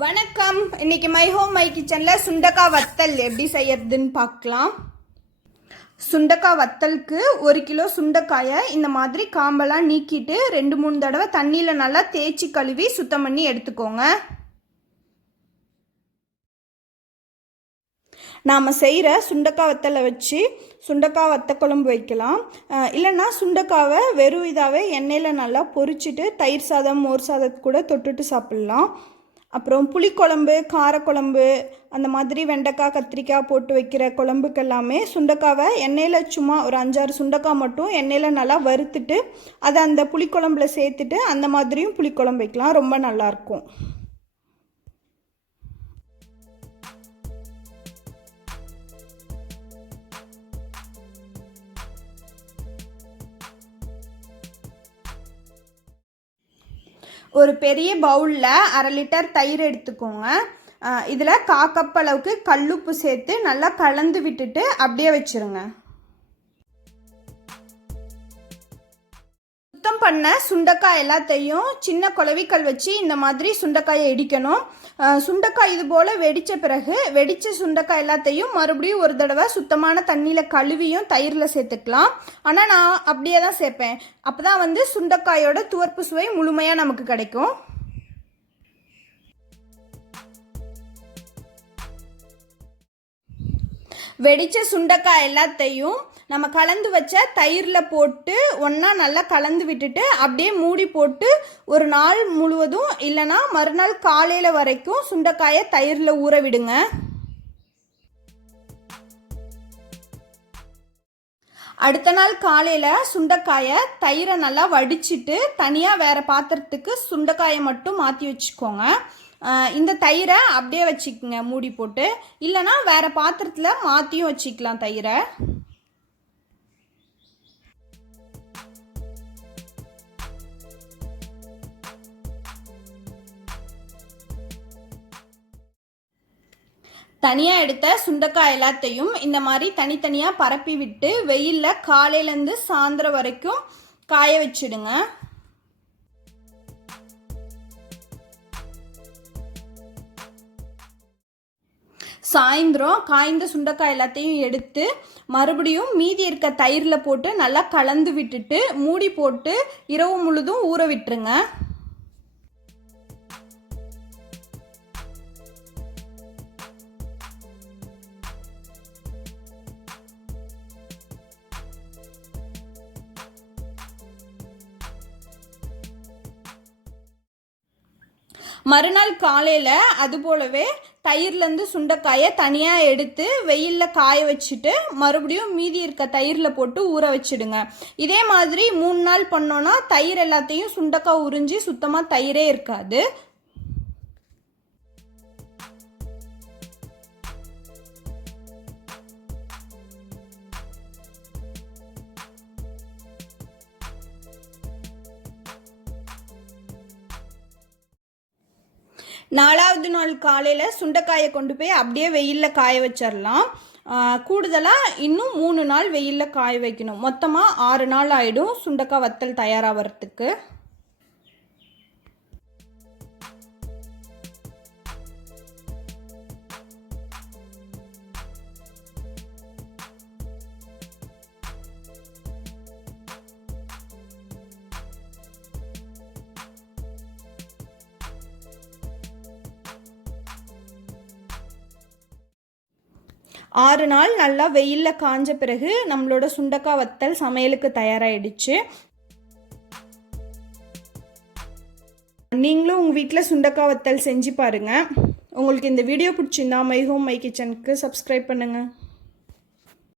வணக்கம். இன்னைக்கு my home my கிச்சனில் சுண்டக்காய் வத்தல் எப்படி செய்யறதுன்னு பார்க்கலாம். சுண்டக்காய் வத்தலுக்கு 1 கிலோ சுண்டக்காயை இந்த மாதிரி காம்பெல்லாம் நீக்கிட்டு 2-3 தடவை தண்ணியில் நல்லா தேய்ச்சி கழுவி சுத்தம் பண்ணி எடுத்துக்கோங்க. நாம் செய்கிற சுண்டக்காய் வத்தலை வச்சு சுண்டக்காய் வத்த குழம்பு வைக்கலாம். இல்லைன்னா சுண்டக்காவை வெறும் இதாகவே எண்ணெயில் நல்லா பொரிச்சிட்டு தயிர் சாதம் மோர் சாதத்து கூட தொட்டுட்டு சாப்பிட்லாம். அப்புறம் புளிக்குழம்பு காரக்குழம்பு அந்த மாதிரி வெண்டைக்காய் கத்திரிக்காய் போட்டு வைக்கிற குழம்புக்கு எல்லாமே சுண்டக்காவை எண்ணெயில் சும்மா ஒரு 5-6 சுண்டக்காய் மட்டும் எண்ணெயில் நல்லா வறுத்துட்டு அதை அந்த புளிக்குழம்புல சேர்த்துட்டு அந்த மாதிரியும் புளிக்குழம்பு வைக்கலாம். ரொம்ப நல்லாயிருக்கும். ஒரு பெரிய பவுலில் 1/2 லிட்டர் தயிர் எடுத்துக்கோங்க. இதில் 1/4 கப் அளவுக்கு கல்லுப்பு சேர்த்து நல்லா கலந்து விட்டுட்டு அப்படியே வச்சுருங்க. சுத்தம் பண்ண சுண்டக்காய் எல்லாத்தையும் சின்ன குளவிக்கல் வச்சு இந்த மாதிரி சுண்டக்காயை இடிக்கணும். சுண்டக்காய் இது போல் வெடித்த பிறகு வெடித்த சுண்டக்காய் எல்லாத்தையும் மறுபடியும் ஒரு தடவை சுத்தமான தண்ணியில் கழுவியும் தயிரில் சேர்த்துக்கலாம். ஆனால் நான் அப்படியே தான் சேர்ப்பேன். அப்போ தான் சுண்டக்காயோட துவர்ப்பு சுவை முழுமையாக நமக்கு கிடைக்கும். வெடித்த சுண்டக்காய் எல்லாத்தையும் நம்ம கலந்து வச்ச தயிரில் போட்டு ஒன்றா நல்லா கலந்து விட்டுட்டு அப்படியே மூடி போட்டு ஒரு நாள் முழுவதும் இல்லைன்னா மறுநாள் காலையில் வரைக்கும் சுண்டக்காயை தயிரில் ஊற விடுங்க. அடுத்த நாள் காலையில் சுண்டக்காயை தயிரை நல்லா வடிச்சிட்டு தனியாக வேறு பாத்திரத்துக்கு சுண்டக்காயை மட்டும் மாற்றி வச்சுக்கோங்க. இந்த தயிரை அப்படியே வச்சுக்கோங்க மூடி போட்டு, இல்லைன்னா வேறு பாத்திரத்தில் மாற்றியும் வச்சுக்கலாம் தயிரை. தனியாக எடுத்த சுண்டக்காய் எல்லாத்தையும் இந்த மாதிரி தனித்தனியாக பரப்பி விட்டு வெயிலில் காலையிலேருந்து சாயந்தரம் வரைக்கும் காய வச்சிடுங்க. சாயந்தரம் காய்ந்த சுண்டக்காய் எல்லாத்தையும் எடுத்து மறுபடியும் மீதி இருக்க தயிரில் போட்டு நல்லா கலந்து விட்டுட்டு மூடி போட்டு இரவு முழுதும் ஊற விட்டுருங்க. மறுநாள் காலையில் அது போலவே தயிர்லேருந்து சுண்டக்காயை தனியாக எடுத்து வெயிலில் காய வச்சுட்டு மறுபடியும் மீதி இருக்க தயிரில் போட்டு ஊற வச்சுடுங்க. இதே மாதிரி 3 நாள் பண்ணோன்னா தயிர் எல்லாத்தையும் சுண்டக்காய் உறிஞ்சி சுத்தமாக தயிரே இருக்காது. நாலாவது நாள் காலையில் சுண்டக்காயை கொண்டு போய் அப்படியே வெயிலில் காய வச்சிடலாம். கூடுதலாக இன்னும் 3 நாள் வெயிலில் காய வைக்கணும். மொத்தமாக 6 நாள் ஆகிடும் சுண்டக்காய் வத்தல் தயாராகிறதுக்கு. ஆறு நாள் நல்லா வெயிலில் காஞ்ச பிறகு நம்மளோட சுண்டக்காய் வத்தல் சமையலுக்கு தயாராகிடுச்சு. நீங்களும் உங்கள் வீட்டில் சுண்டக்காய் வத்தல் செஞ்சு பாருங்கள். உங்களுக்கு இந்த வீடியோ பிடிச்சிருந்தா மை ஹோம் மை கிச்சனுக்கு சப்ஸ்கிரைப் பண்ணுங்கள்.